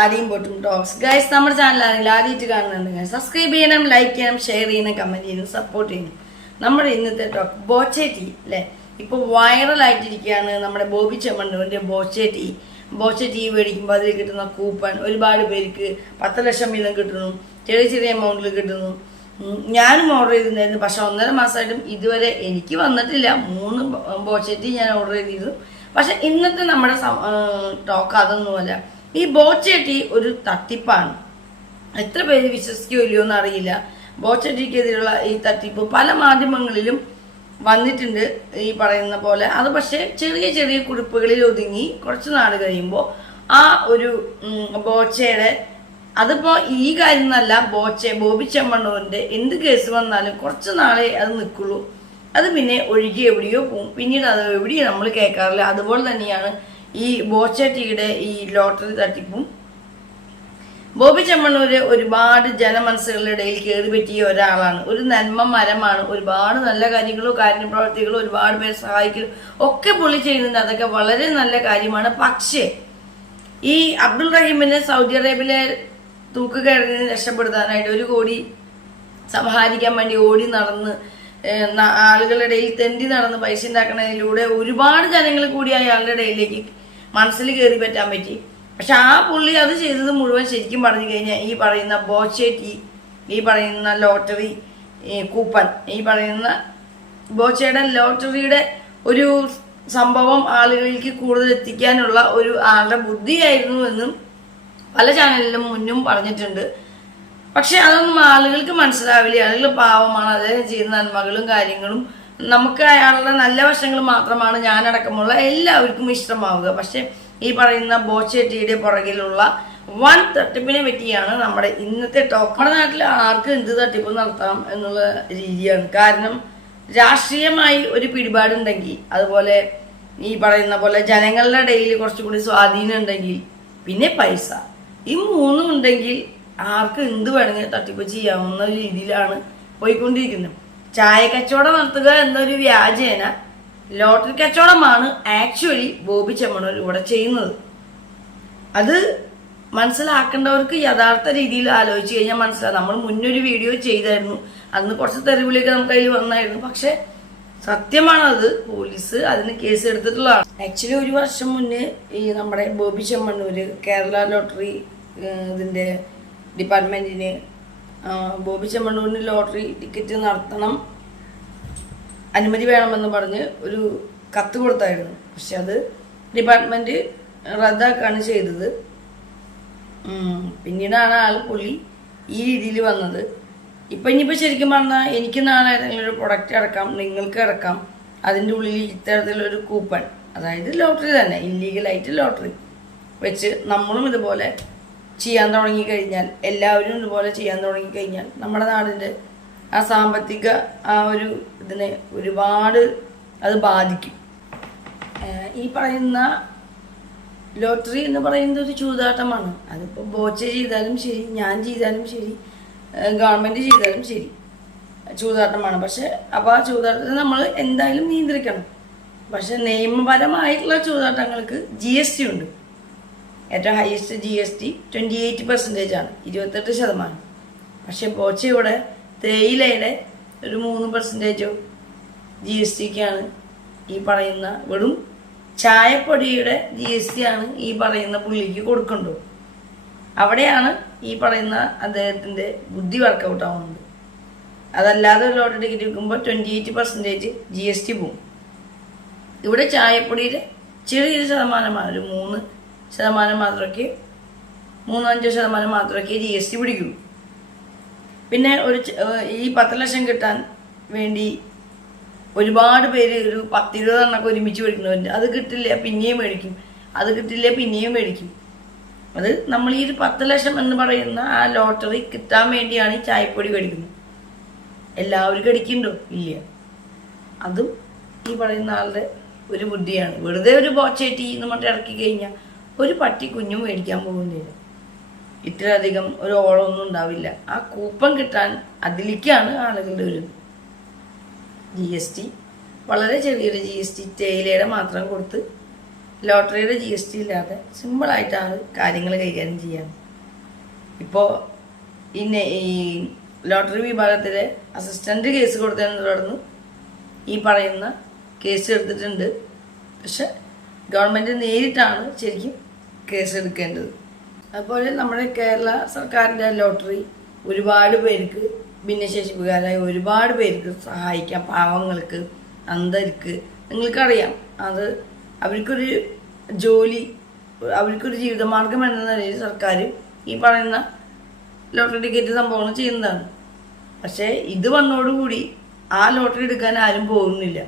താടിയും പൊട്ടും talks guys. നമ്മുടെ ചാനലാണെങ്കിൽ ആദ്യമായിട്ട് കാണുന്നുണ്ട്, സബ്സ്ക്രൈബ് ചെയ്യണം, ലൈക്ക് ചെയ്യണം, ഷെയർ ചെയ്യണം, കമന്റ് ചെയ്യണം, സപ്പോർട്ട് ചെയ്യണം. നമ്മുടെ ഇന്നത്തെ ടോക്ക് ബോച്ചെ ടീ അല്ലേ. ഇപ്പൊ വൈറലായിട്ടിരിക്കുകയാണ് നമ്മുടെ ബോബി ചെമ്മണ്ണൂരിന്റെ ബോച്ചെ ടീ മേടിക്കുമ്പോൾ അതിൽ കിട്ടുന്ന കൂപ്പൺ. ഒരുപാട് പേർക്ക് 10 ലക്ഷം വീതം കിട്ടുന്നു, ചെറിയ ചെറിയ എമൗണ്ടിൽ കിട്ടുന്നു. ഞാനും ഓർഡർ ചെയ്തിട്ടുണ്ടായിരുന്നു, പക്ഷെ 1.5 മാസമായിട്ടും ഇതുവരെ എനിക്ക് വന്നിട്ടില്ല. 3 ബോച്ചെ ടീ ഞാൻ ഓർഡർ ചെയ്തിരുന്നു. പക്ഷെ ഇന്നത്തെ നമ്മുടെ ടോക്ക് അതൊന്നുമല്ല. ഈ ബോച്ചെ ടീ ഒരു തട്ടിപ്പാണ്. എത്ര പേര് വിശ്വസിക്കുകയോ ഇല്ലയോ എന്ന് അറിയില്ല. ബോച്ചെ ടീക്കെതിരെയുള്ള ഈ തട്ടിപ്പ് പല മാധ്യമങ്ങളിലും വന്നിട്ടുണ്ട് ഈ പറയുന്ന പോലെ. അത് പക്ഷെ ചെറിയ ചെറിയ കുറിപ്പുകളിൽ ഒതുങ്ങി കുറച്ച് നാൾ കഴിയുമ്പോൾ ആ ഒരു ബോച്ചയുടെ, അതിപ്പോ ഈ കാര്യം എന്നല്ല, ബോബി ചെമ്മണ്ണൂരിന്റെ എന്ത് കേസ് വന്നാലും കുറച്ച് നാളെ അത് നിൽക്കുള്ളൂ. അത് പിന്നെ ഒഴുകി എവിടെയോ പോകും, പിന്നീട് അത് എവിടെയോ നമ്മൾ കേൾക്കാറില്ല. അതുപോലെ തന്നെയാണ് ഈ ബോച്ചെ ടീയുടെ ഈ ലോട്ടറി തട്ടിപ്പും. ബോബി ചെമ്മണ്ണൂര് ഒരുപാട് ജനമനസ്സുകളുടെ ഇടയിൽ കയറി പറ്റിയ ഒരാളാണ്, ഒരു നന്മ മരമാണ്. ഒരുപാട് നല്ല കാര്യങ്ങളും കാര്യപ്രവർത്തികളും ഒരുപാട് പേരെ സഹായിക്കലും ഒക്കെ പുള്ളി ചെയ്യുന്നുണ്ട്. അതൊക്കെ വളരെ നല്ല കാര്യമാണ്. പക്ഷേ ഈ അബ്ദുൾ റഹീമിനെ സൗദി അറേബ്യയിലെ തൂക്കുകയറിൽ നിന്ന് രക്ഷപ്പെടുത്താനായിട്ട് 1 കോടി സമാഹരിക്കാൻ വേണ്ടി ഓടി നടന്ന് ആളുകളുടെ ഇടയിൽ തെണ്ടി നടന്ന് പൈസ ഉണ്ടാക്കുന്നതിലൂടെ ഒരുപാട് ജനങ്ങൾ കൂടി അയാളുടെ ഇടയിലേക്ക് മനസ്സിൽ കയറി പറ്റാൻ പറ്റി. പക്ഷെ ആ പുള്ളി അത് ചെയ്തത് മുഴുവൻ ശരിക്കും പറഞ്ഞു കഴിഞ്ഞാൽ ഈ പറയുന്ന ബോച്ചെ ടീ, ഈ പറയുന്ന ലോട്ടറി കൂപ്പൺ, ഈ പറയുന്ന ബോച്ചയുടെ ലോട്ടറിയുടെ ഒരു സംഭവം ആളുകളിലേക്ക് കൂടുതൽ എത്തിക്കാനുള്ള ഒരു ആളുടെ ബുദ്ധിയായിരുന്നു എന്നും പല ചാനലിലും മുന്നും പറഞ്ഞിട്ടുണ്ട്. പക്ഷെ അതൊന്നും ആളുകൾക്ക് മനസ്സിലാവില്ല. ആളുകൾ പാവമാണ്, അദ്ദേഹം ചെയ്യുന്ന നന്മകളും കാര്യങ്ങളും നമുക്ക് അയാളുടെ നല്ല വശങ്ങൾ മാത്രമാണ് ഞാനടക്കമുള്ള എല്ലാവർക്കും ഇഷ്ടമാവുക. പക്ഷെ ഈ പറയുന്ന ബോച്ചെ ടീയുടെ പുറകിലുള്ള വൻ തട്ടിപ്പിനെ പറ്റിയാണ് നമ്മുടെ ഇന്നത്തെ ടോക്ക്. നമ്മുടെ നാട്ടിൽ ആർക്കും എന്ത് തട്ടിപ്പ് നടത്താം എന്നുള്ള രീതിയാണ്. കാരണം രാഷ്ട്രീയമായി ഒരു പിടിപാടുണ്ടെങ്കിൽ, അതുപോലെ ഈ പറയുന്ന പോലെ ജനങ്ങളുടെ ഇടയിൽ കുറച്ചുകൂടി സ്വാധീനം ഉണ്ടെങ്കിൽ, പിന്നെ പൈസ, ഈ 3 ഉണ്ടെങ്കിൽ ആർക്കും എന്ത് വേണമെങ്കിൽ തട്ടിപ്പ് ചെയ്യാവുന്ന രീതിയിലാണ് പോയിക്കൊണ്ടിരിക്കുന്നത്. ചായ കച്ചവടം നടത്തുക എന്നൊരു വ്യാജേന ലോട്ടറി കച്ചവടമാണ് ആക്ച്വലി ബോബി ചെമ്മണ്ണൂർ ഇവിടെ ചെയ്യുന്നത്. അത് മനസ്സിലാക്കേണ്ടവർക്ക് യഥാർത്ഥ രീതിയിൽ ആലോചിച്ച് കഴിഞ്ഞാൽ മനസ്സിലാവും. നമ്മൾ മുന്നൊരു വീഡിയോ ചെയ്തായിരുന്നു, അന്ന് കുറച്ച് തെരുവിളിയൊക്കെ നമുക്ക് അതിൽ വന്നായിരുന്നു. പക്ഷെ സത്യമാണത്. പോലീസ് അതിന് കേസ് എടുത്തിട്ടുള്ളതാണ്. ആക്ച്വലി 1 വർഷം മുന്നേ ഈ നമ്മുടെ ബോബി ചെമ്മണ്ണൂര് കേരള ലോട്ടറി ഇതിന്റെ ഡിപ്പാർട്ട്മെന്റിന് ബോബി ചെമ്മണ്ണൂരിന് ലോട്ടറി ടിക്കറ്റ് നടത്തണം, അനുമതി വേണമെന്ന് പറഞ്ഞ് ഒരു കത്ത് കൊടുത്തായിരുന്നു. പക്ഷെ അത് ഡിപ്പാർട്ട്മെന്റ് റദ്ദാക്കാണ് ചെയ്തത്. പിന്നീടാണ് പുള്ളി ഈ രീതിയിൽ വന്നത്. ഇനിയിപ്പോൾ ശരിക്കും പറഞ്ഞാൽ എനിക്ക് നാളെ ഏതെങ്കിലും ഒരു പ്രൊഡക്റ്റ് ഇറക്കാം, നിങ്ങൾക്ക് ഇറക്കാം, അതിൻ്റെ ഉള്ളിൽ ഇത്തരത്തിലൊരു കൂപ്പൺ, അതായത് ലോട്ടറി തന്നെ, ഇല്ലീഗലായിട്ട് ലോട്ടറി വെച്ച് നമ്മളും ഇതുപോലെ ചെയ്യാൻ തുടങ്ങിക്കഴിഞ്ഞാൽ, എല്ലാവരും ഇതുപോലെ ചെയ്യാൻ തുടങ്ങിക്കഴിഞ്ഞാൽ നമ്മുടെ നാടിൻ്റെ ആ സാമ്പത്തിക ആ ഒരു ഇതിനെ ഒരുപാട് അത് ബാധിക്കും. ഈ പറയുന്ന ലോട്ടറി എന്ന് പറയുന്നത് ഒരു ചൂതാട്ടമാണ്. അതിപ്പോൾ ബോച്ചെ ചെയ്താലും ശരി, ഞാൻ ചെയ്താലും ശരി, ഗവൺമെൻറ് ചെയ്താലും ശരി, ചൂതാട്ടമാണ്. പക്ഷെ അപ്പോൾ ആ ചൂതാട്ടത്തെ നമ്മൾ എന്തായാലും നിയന്ത്രിക്കണം. പക്ഷെ നിയമപരമായിട്ടുള്ള ചൂതാട്ടങ്ങൾക്ക് GST ഉണ്ട്. ഏറ്റവും ഹയസ്റ്റ് GST 28% ആണ്, 28%. പക്ഷെ ബോച്ചയുടെ തേയിലയുടെ ഒരു 3% GSTക്കാണ് ഈ പറയുന്ന, വെറും ചായപ്പൊടിയുടെ GST ആണ് ഈ പറയുന്ന പുള്ളിക്ക് കൊടുക്കേണ്ടത്. അവിടെയാണ് ഈ പറയുന്ന അദ്ദേഹത്തിൻ്റെ ബുദ്ധി വർക്കൗട്ട് ആവുന്നത്. അതല്ലാതെ ഒരു ലോട്ടറി ടിക്കറ്റ് വിൽക്കുമ്പോൾ 28% GST പോകും. ഇവിടെ ചായപ്പൊടിയുടെ ചെറിയൊരു ശതമാനമാണ്, ഒരു 3% മാത്രമേ, 3-5% മാത്രമേ GST പിടിക്കുള്ളൂ. പിന്നെ ഈ 10 ലക്ഷം കിട്ടാൻ വേണ്ടി ഒരുപാട് പേര് ഒരു 10-20 എണ്ണൊക്കെ ഒരുമിച്ച് മേടിക്കുന്നവരുണ്ട്. അത് കിട്ടില്ല പിന്നെയും മേടിക്കും, അത് കിട്ടില്ല പിന്നെയും മേടിക്കും. അത് നമ്മൾ ഈ 10 ലക്ഷം എന്ന് പറയുന്ന ആ ലോട്ടറി കിട്ടാൻ വേണ്ടിയാണ് ഈ ചായപ്പൊടി മേടിക്കുന്നത്. എല്ലാവർക്കും അടിക്കുന്നുണ്ടോ? ഇല്ല. അതും ഈ പറയുന്ന ആളുടെ ഒരു ബുദ്ധിയാണ്. വെറുതെ ഒരു ബോച്ചെ ടീ എന്ന് പറഞ്ഞിട്ട് ഇറക്കി കഴിഞ്ഞാൽ ഒരു പട്ടി കുഞ്ഞും മേടിക്കാൻ പോകുന്നില്ല. ഇത്രയധികം ഒരു ഓളമൊന്നും ഉണ്ടാവില്ല. ആ കൂപ്പൺ കിട്ടാൻ അതിലേക്കാണ് ആളുകളുടെ ഒരു GST, വളരെ ചെറിയൊരു GST തേയിലയുടെ മാത്രം കൊടുത്ത് ലോട്ടറിയുടെ GST ഇല്ലാതെ സിമ്പിളായിട്ടാണ് കാര്യങ്ങൾ കൈകാര്യം ചെയ്യാൻ. ഇപ്പോൾ ഈ ലോട്ടറി വിഭാഗത്തിലെ അസിസ്റ്റന്റ് കേസ് കൊടുത്തതിനെ തുടർന്ന് ഈ പറയുന്ന കേസ് എടുത്തിട്ടുണ്ട്. പക്ഷെ ഗവൺമെൻറ് നേരിട്ടാണ് ശരിക്കും കേസ് എടുക്കേണ്ടത്. അതുപോലെ നമ്മുടെ കേരള സർക്കാരിൻ്റെ ലോട്ടറി ഒരുപാട് പേർക്ക്, ഭിന്നശേഷിക്കാരായ ഒരുപാട് പേർക്ക് സഹായിക്കാം. പാവങ്ങൾക്ക്, അന്ധർക്ക്. നിങ്ങൾക്കറിയാം, അത് അവർക്കൊരു ജോലി, അവർക്കൊരു ജീവിതമാർഗം എന്ന നിലയിൽ സർക്കാർ ഈ പറയുന്ന ലോട്ടറി ടിക്കറ്റ് സംഭവങ്ങൾ ചെയ്യുന്നതാണ്. പക്ഷേ ഇത് വന്നതോടുകൂടി ആ ലോട്ടറി എടുക്കാൻ ആരും പോകുന്നില്ല.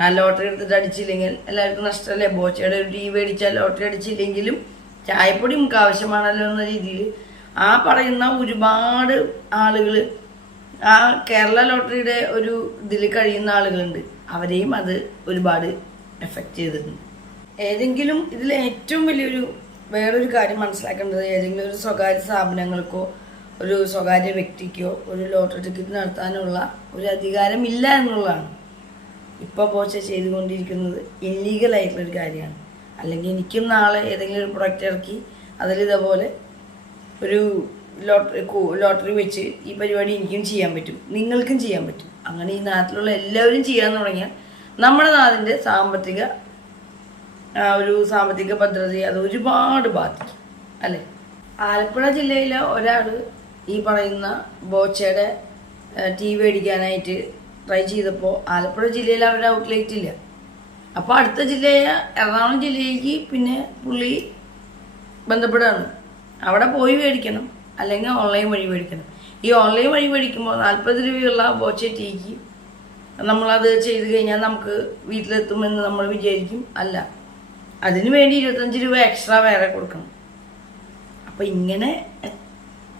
ആ ലോട്ടറി എടുത്തിട്ട് അടിച്ചില്ലെങ്കിൽ എല്ലാവർക്കും നഷ്ടമല്ലേ. ബോച്ചയുടെ ഒരു TV അടിച്ചാൽ ലോട്ടറി അടിച്ചില്ലെങ്കിലും ചായപ്പൊടി നമുക്ക് ആവശ്യമാണല്ലോ എന്ന രീതിയിൽ ആ പറയുന്ന ഒരുപാട് ആളുകൾ, ആ കേരള ലോട്ടറിയുടെ ഒരു ഇതിൽ കഴിയുന്ന ആളുകളുണ്ട്. അവരെയും അത് ഒരുപാട് എഫക്റ്റ് ചെയ്തിട്ടുണ്ട്. ഏതെങ്കിലും ഇതിൽ ഏറ്റവും വലിയൊരു വേറൊരു കാര്യം മനസ്സിലാക്കേണ്ടത്, ഏതെങ്കിലും ഒരു സ്വകാര്യ സ്ഥാപനങ്ങൾക്കോ ഒരു സ്വകാര്യ വ്യക്തിക്കോ ഒരു ലോട്ടറി ടിക്കറ്റ് നടത്താനുള്ള ഒരു അധികാരമില്ല എന്നുള്ളതാണ്. ഇപ്പോൾ ബോച്ച ചെയ്തുകൊണ്ടിരിക്കുന്നത് ഇല്ലീഗലായിട്ടുള്ളൊരു കാര്യമാണ്. അല്ലെങ്കിൽ എനിക്കും നാളെ ഏതെങ്കിലും ഒരു പ്രൊഡക്റ്റ് ഇറക്കി അതിൽ ഇതേപോലെ ഒരു ലോട്ടറി വെച്ച് ഈ പരിപാടി എനിക്കും ചെയ്യാൻ പറ്റും, നിങ്ങൾക്കും ചെയ്യാൻ പറ്റും. അങ്ങനെ ഈ നാട്ടിലുള്ള എല്ലാവരും ചെയ്യാൻ തുടങ്ങിയാൽ നമ്മുടെ നാടിൻ്റെ സാമ്പത്തിക ഭദ്രതയെ അത് ഒരുപാട് ബാധിക്കും, അല്ലേ? ആലപ്പുഴ ജില്ലയിലെ ഒരാൾ ഈ പറയുന്ന ബോച്ചയുടെ TV അടിക്കാനായിട്ട് ട്രൈ ചെയ്തപ്പോൾ ആലപ്പുഴ ജില്ലയിൽ അവരുടെ ഔട്ട്ലെറ്റ് ഇല്ല. അപ്പോൾ അടുത്ത ജില്ലയായ എറണാകുളം ജില്ലയിലേക്ക് പിന്നെ പുള്ളി ബന്ധപ്പെടുകയാണ്. അവിടെ പോയി മേടിക്കണം, അല്ലെങ്കിൽ ഓൺലൈൻ വഴി മേടിക്കണം. ഈ ഓൺലൈൻ വഴി മേടിക്കുമ്പോൾ 40 രൂപയുള്ള ബോച്ച ടീക്ക് നമ്മളത് ചെയ്ത് കഴിഞ്ഞാൽ നമുക്ക് വീട്ടിലെത്തുമെന്ന് നമ്മൾ വിചാരിക്കും. അല്ല, അതിനു വേണ്ടി 25 രൂപ എക്സ്ട്രാ വേറെ കൊടുക്കണം. അപ്പം ഇങ്ങനെ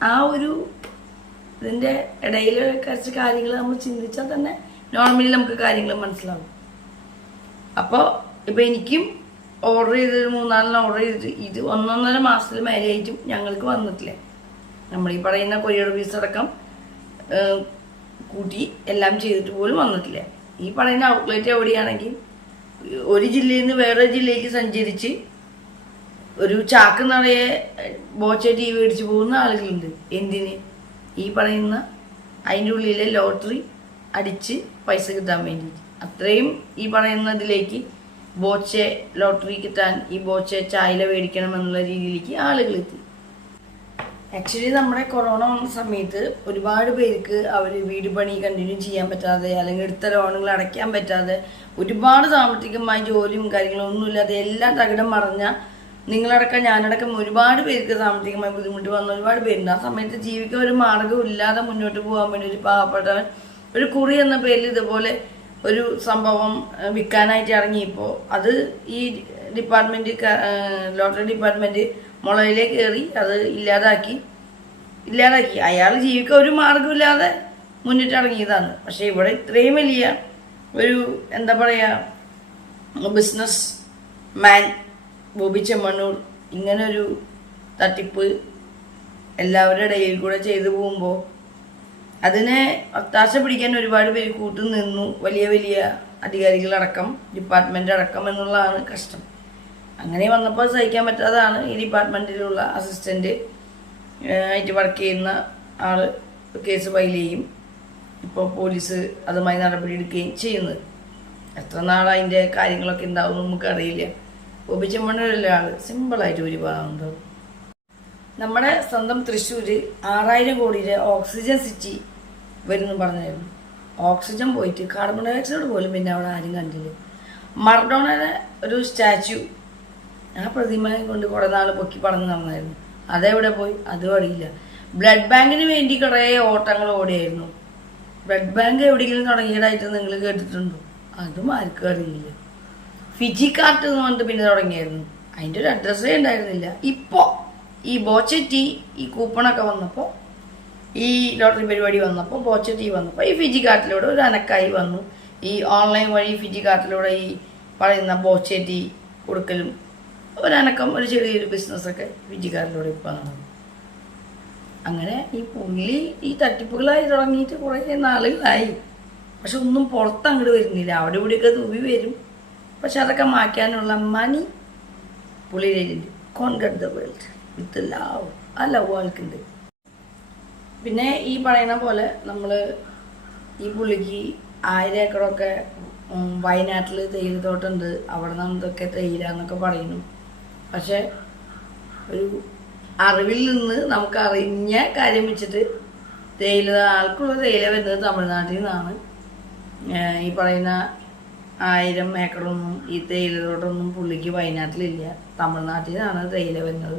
ആ ഒരു ഇതിൻ്റെ ഇടയിൽ കുറച്ച് കാര്യങ്ങൾ നമ്മൾ ചിന്തിച്ചാൽ തന്നെ നോർമലി നമുക്ക് കാര്യങ്ങൾ മനസ്സിലാവും. അപ്പോൾ ഇപ്പം എനിക്കും ഓർഡർ ചെയ്തൊരു 3-4 ഓർഡർ ചെയ്തിട്ട് ഇത് 1.5 മാസത്തിൽ മേലെയായിട്ടും ഞങ്ങൾക്ക് വന്നിട്ടില്ല. നമ്മൾ ഈ പറയുന്ന കൊറിയർ ഫീസ് അടക്കം കൂട്ടി എല്ലാം ചെയ്തിട്ട് പോലും വന്നിട്ടില്ല. ഈ പറയുന്ന ഔട്ട്ലെറ്റ് എവിടെയാണെങ്കിൽ ഒരു ജില്ലയിൽ നിന്ന് വേറെ ജില്ലയിലേക്ക് സഞ്ചരിച്ച് ഒരു ചാക്ക് നിറയെ ബോച്ച TV മേടിച്ച് പോകുന്ന ആളുകളുണ്ട്. എന്തിന്? ഈ പറയുന്ന അതിൻ്റെ ഉള്ളിലെ ലോട്ടറി അടിച്ച് പൈസ കിട്ടാൻ വേണ്ടിയിട്ട്. അത്രയും ഈ പറയുന്നതിലേക്ക് ബോച്ച ലോട്ടറി കിട്ടാൻ ഈ ബോച്ച ചായല മേടിക്കണം എന്നുള്ള രീതിയിലേക്ക് ആളുകൾ എത്തി. ആക്ച്വലി നമ്മുടെ കൊറോണ വന്ന സമയത്ത് ഒരുപാട് പേർക്ക് അവർ വീട് പണി കണ്ടിന്യൂ ചെയ്യാൻ പറ്റാതെ, അല്ലെങ്കിൽ എടുത്ത ലോണുകൾ അടയ്ക്കാൻ പറ്റാതെ, ഒരുപാട് സാമ്പത്തികമായ ജോലിയും കാര്യങ്ങളും ഒന്നുമില്ലാതെ എല്ലാം തകിടം മറിഞ്ഞ നിങ്ങളടക്കം ഞാനടക്കം ഒരുപാട് പേർക്ക് സാമ്പത്തികമായി ബുദ്ധിമുട്ട് വന്ന ഒരുപാട് പേരുണ്ട്. ആ സമയത്ത് ജീവിക്കാൻ ഒരു മാർഗ്ഗം ഇല്ലാതെ മുന്നോട്ട് പോകാൻ വേണ്ടി ഒരു പാവപ്പെട്ടവൻ ഒരു കുറി എന്ന പേരിൽ ഇതുപോലെ ഒരു സംഭവം വിൽക്കാനായിട്ട് ഇറങ്ങിയപ്പോൾ അത് ഈ ലോട്ടറി ഡിപ്പാർട്ട്മെൻറ്റ് മുളയിലേക്ക് കയറി അത് ഇല്ലാതാക്കി. അയാൾ ജീവിക്കാൻ ഒരു മാർഗ്ഗമില്ലാതെ മുന്നിട്ടിറങ്ങിയതാണ്. പക്ഷെ ഇവിടെ ഇത്രയും വലിയ ഒരു എന്താ പറയുക ബിസിനസ് മാൻ ബോബി ചെമ്മണ്ണൂർ ഇങ്ങനൊരു തട്ടിപ്പ് എല്ലാവരുടെ ഇടയിൽ കൂടെ ചെയ്തു പോകുമ്പോൾ അതിനെ ഒത്താശ പിടിക്കാൻ ഒരുപാട് പേര് കൂട്ടു നിന്നു. വലിയ വലിയ അധികാരികളടക്കം, ഡിപ്പാർട്ട്മെൻ്റ് അടക്കം എന്നുള്ളതാണ് കഷ്ടം. അങ്ങനെ വന്നപ്പോൾ സഹിക്കാൻ പറ്റാതാണ് ഈ ഡിപ്പാർട്ട്മെൻറ്റിലുള്ള അസിസ്റ്റൻ്റ് ആയിട്ട് വർക്ക് ചെയ്യുന്ന ആൾ കേസ് ഫയൽ ചെയ്യും. ഇപ്പോൾ പോലീസ് അതുമായി നടപടിയെടുക്കുകയും ചെയ്യുന്നത്. എത്ര നാൾ അതിൻ്റെ കാര്യങ്ങളൊക്കെ ഉണ്ടാവും നമുക്കറിയില്ല. ബോബി ചെമ്മണ്ണൂരുള്ള ആൾ സിമ്പിളായിട്ട് ഒരു ഭാഗമുണ്ടാവും. നമ്മുടെ സ്വന്തം തൃശ്ശൂർ 6000 കോടിയുടെ ഓക്സിജൻ സിറ്റി വരുന്നു പറഞ്ഞായിരുന്നു. ഓക്സിജൻ പോയിട്ട് കാർബൺ ഡയോക്സൈഡ് പോലും പിന്നെ അവിടെ ആരും കണ്ടില്ല. മറഡോണയുടെ ഒരു സ്റ്റാച്യു ആ പ്രതിമയെ കൊണ്ട് കുറേ നാൾ പൊക്കി പറഞ്ഞു നടന്നായിരുന്നു. അതെവിടെ പോയി? അതും അറിയില്ല. ബ്ലഡ് ബാങ്കിന് വേണ്ടി കുറേ ഓട്ടങ്ങൾ ഓടിയായിരുന്നു. ബ്ലഡ് ബാങ്ക് എവിടെയെങ്കിലും തുടങ്ങിയതായിട്ട് നിങ്ങൾ കേട്ടിട്ടുണ്ടോ? അതും ആർക്കും അറിയില്ല. ഫിജി കാർട്ട് എന്ന് പറഞ്ഞിട്ട് പിന്നെ തുടങ്ങിയായിരുന്നു. അതിൻ്റെ ഒരു അഡ്രസ്സേ ഉണ്ടായിരുന്നില്ല. ഇപ്പോൾ ഈ ബോച്ച ടീ ഈ കൂപ്പണൊക്കെ വന്നപ്പോൾ, ഈ ലോട്ടറി പരിപാടി വന്നപ്പോൾ, ബോച്ച ടീ വന്നപ്പോൾ ഈ ഫിജി കാർട്ടിലൂടെ ഒരു അനക്കായി വന്നു. ഈ ഓൺലൈൻ വഴി ഫിജി കാർട്ടിലൂടെ ഈ പറയുന്ന ബോച്ച ടീ കൊടുക്കലും ഒരനക്കം, ഒരു ചെറിയൊരു ബിസിനസ്സൊക്കെ ഫിജി കാർട്ടിലൂടെ ഇപ്പോൾ നടന്നു. അങ്ങനെ ഈ പുള്ളി ഈ തട്ടിപ്പുകളായി തുടങ്ങിയിട്ട് കുറേ നാളുകളായി. പക്ഷെ ഒന്നും പുറത്തങ്ങോട്ട് വരുന്നില്ല. അവിടെ ഇവിടെയൊക്കെ തൂവി വരും. പക്ഷെ അതൊക്കെ മാറ്റാനുള്ള മണി പുള്ളിയുടെ conquer the world with love. ആ ലവ് ആൾക്കുണ്ട്. പിന്നെ ഈ പറയുന്ന പോലെ നമ്മൾ ഈ പുള്ളിക്ക് 1000 ഏക്കറൊക്കെ വയനാട്ടിൽ തേയിലത്തോട്ടമുണ്ട്. അവിടെ നിന്ന് ഇതൊക്കെ തേയില എന്നൊക്കെ പറയുന്നു. പക്ഷെ ഒരു അറിവിൽ നിന്ന് നമുക്ക് അറിഞ്ഞ കാര്യം വെച്ചിട്ട് ആൾക്കുള്ള തേയില വരുന്നത് തമിഴ്നാട്ടിൽ നിന്നാണ്. ഈ പറയുന്ന 1000 ഏക്കറൊന്നും ഈ തേയിലത്തോട്ടമൊന്നും പുള്ളിക്ക് വയനാട്ടിലില്ല. തമിഴ്നാട്ടിൽ നിന്നാണ് തേയില വരുന്നത്.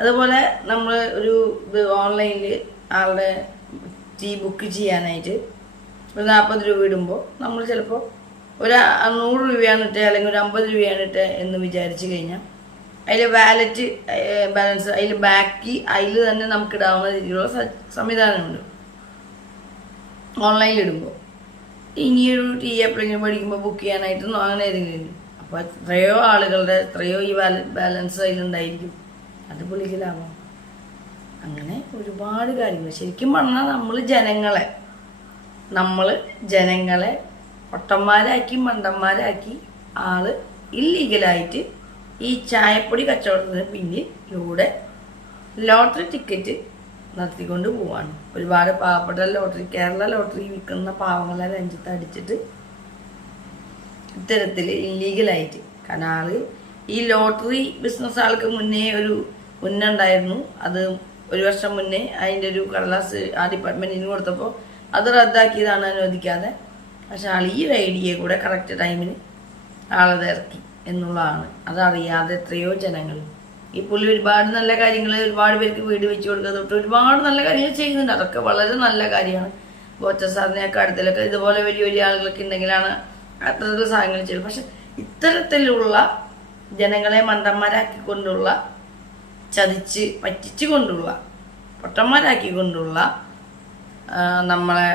അതുപോലെ നമ്മൾ ഒരു ഇത് ഓൺലൈനിൽ ആളുടെ ടീ ബുക്ക് ചെയ്യാനായിട്ട് ഒരു 40 രൂപ ഇടുമ്പോൾ നമ്മൾ ചിലപ്പോൾ ഒരു 100 രൂപയാണ് ഇട്ടേ അല്ലെങ്കിൽ ഒരു 50 രൂപയാണ് ഇട്ടേ എന്ന് വിചാരിച്ചു കഴിഞ്ഞാൽ അതിൽ വാലറ്റ് ബാലൻസ് അതിൽ ബാക്കി അതിൽ തന്നെ നമുക്ക് ഇടാവുന്ന രീതിയിലുള്ള സംവിധാനമുണ്ട് ഓൺലൈനിൽ ഇടുമ്പോൾ. ഇനിയൊരു ടീ എപ്പോഴെങ്കിലും മേടിക്കുമ്പോൾ ബുക്ക് ചെയ്യാനായിട്ടൊന്നും അങ്ങനെ ഏതെങ്കിലും. അപ്പോൾ എത്രയോ ആളുകളുടെ എത്രയോ ഈ ബാലൻസ് അതിലുണ്ടായിരിക്കും. അത് പുള്ളിക്ക് ലാഭം. അങ്ങനെ ഒരുപാട് കാര്യങ്ങൾ. ശരിക്കും പറഞ്ഞാൽ നമ്മൾ ജനങ്ങളെ പൊട്ടന്മാരാക്കി മണ്ടന്മാരാക്കി ആള് ഇല്ലീഗലായിട്ട് ഈ ചായപ്പൊടി കച്ചവടത്തിന് പിന്നിലൂടെ ലോട്ടറി ടിക്കറ്റ് നടത്തിക്കൊണ്ട് പോവാണ്. ഒരുപാട് പാവപ്പെട്ട കേരള ലോട്ടറി വിൽക്കുന്ന പാവങ്ങളെ രഞ്ജിത്ത് അടിച്ചിട്ട് ഇത്തരത്തിൽ ഇല്ലീഗലായിട്ട്. കാരണം ആള് ഈ ലോട്ടറി ബിസിനസ് ആൾക്ക് മുന്നേ ഉണ്ടായിരുന്നു. അത് 1 വർഷം മുന്നേ അതിൻ്റെ ഒരു കടലാസ് ആ ഡിപ്പാർട്ട്മെന്റിന് കൊടുത്തപ്പോൾ അത് റദ്ദാക്കിയതാണ് അനുവദിക്കാതെ. പക്ഷെ ആൾ ഈ ഒരു ഐഡിയ കൂടെ കറക്റ്റ് ടൈമിന് ആളത് ഇറക്കി എന്നുള്ളതാണ്. അതറിയാതെ എത്രയോ ജനങ്ങൾ. ഈ പുള്ളി ഒരുപാട് നല്ല കാര്യങ്ങൾ ഒരുപാട് പേർക്ക് വീട് വെച്ച് കൊടുക്കുക തൊട്ട് ഒരുപാട് നല്ല കാര്യങ്ങൾ ചെയ്യുന്നുണ്ട്. അതൊക്കെ വളരെ നല്ല കാര്യമാണ്. ബോച്ച സാറിനെയൊക്കെ അടുത്തിലൊക്കെ ഇതുപോലെ വലിയ വലിയ ആളുകളൊക്കെ ഉണ്ടെങ്കിലാണ് അത്തരത്തിലുള്ള സാധനങ്ങൾ ചെയ്യുന്നത്. പക്ഷെ ഇത്തരത്തിലുള്ള ജനങ്ങളെ മണ്ടന്മാരാക്കിക്കൊണ്ടുള്ള ചതിച്ച് പറ്റിച്ചുകൊണ്ടുള്ള പൊട്ടന്മാരാക്കിക്കൊണ്ടുള്ള നമ്മളെ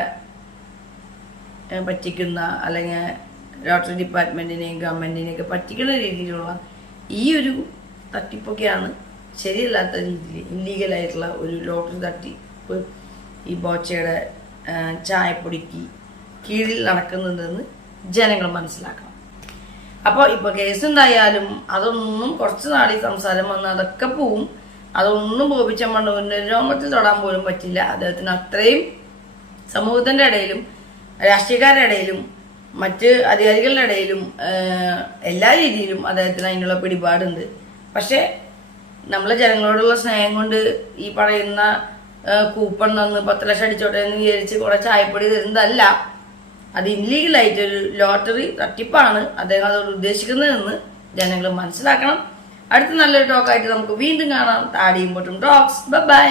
പറ്റിക്കുന്ന അല്ലെങ്കിൽ ലോട്ടറി ഡിപ്പാർട്ട്മെന്റിനെയും ഗവൺമെന്റിനെയൊക്കെ പറ്റിക്കുന്ന രീതിയിലുള്ള ഈ ഒരു തട്ടിപ്പൊക്കെയാണ് ശരിയല്ലാത്ത രീതിയിൽ ഇല്ലീഗലായിട്ടുള്ള ഒരു ലോട്ടറി തട്ടിപ്പ് ഈ ബോച്ചയുടെ ചായപ്പൊടിക്ക് കീഴിൽ നടക്കുന്നുണ്ടെന്ന് ജനങ്ങൾ മനസ്സിലാക്കണം. അപ്പോൾ ഇപ്പോൾ കേസുണ്ടായാലും അതൊന്നും കുറച്ച് നാളിൽ സംസാരം വന്ന് അതൊക്കെ പോവും. അതൊന്നും ബോബി ചെമ്മണ്ണൂരിൻ്റെ രോമത്തിൽ തൊടാൻ പോലും പറ്റില്ല. അദ്ദേഹത്തിന് അത്രയും സമൂഹത്തിൻ്റെ ഇടയിലും രാഷ്ട്രീയക്കാരുടെ ഇടയിലും മറ്റ് അധികാരികളുടെ ഇടയിലും എല്ലാ രീതിയിലും അദ്ദേഹത്തിന് അതിനുള്ള പിടിപാടുണ്ട്. പക്ഷെ നമ്മളെ ജനങ്ങളോടുള്ള സ്നേഹം കൊണ്ട് ഈ പറയുന്ന കൂപ്പൺ തന്ന് 10 ലക്ഷം അടിച്ചോട്ടെ എന്ന് വിചാരിച്ച് കുറെ ചായപ്പൊടി തരുന്നതല്ല. അത് ഇല്ലീഗലായിട്ടൊരു ലോട്ടറി തട്ടിപ്പാണ് അദ്ദേഹം അതോട് ഉദ്ദേശിക്കുന്നതെന്ന് ജനങ്ങൾ മനസ്സിലാക്കണം. അടുത്ത നല്ലൊരു ടോക്കായിട്ട് നമുക്ക് വീണ്ടും കാണാം. താടിയും പൊട്ടും ടോക്സ്. ബൈ.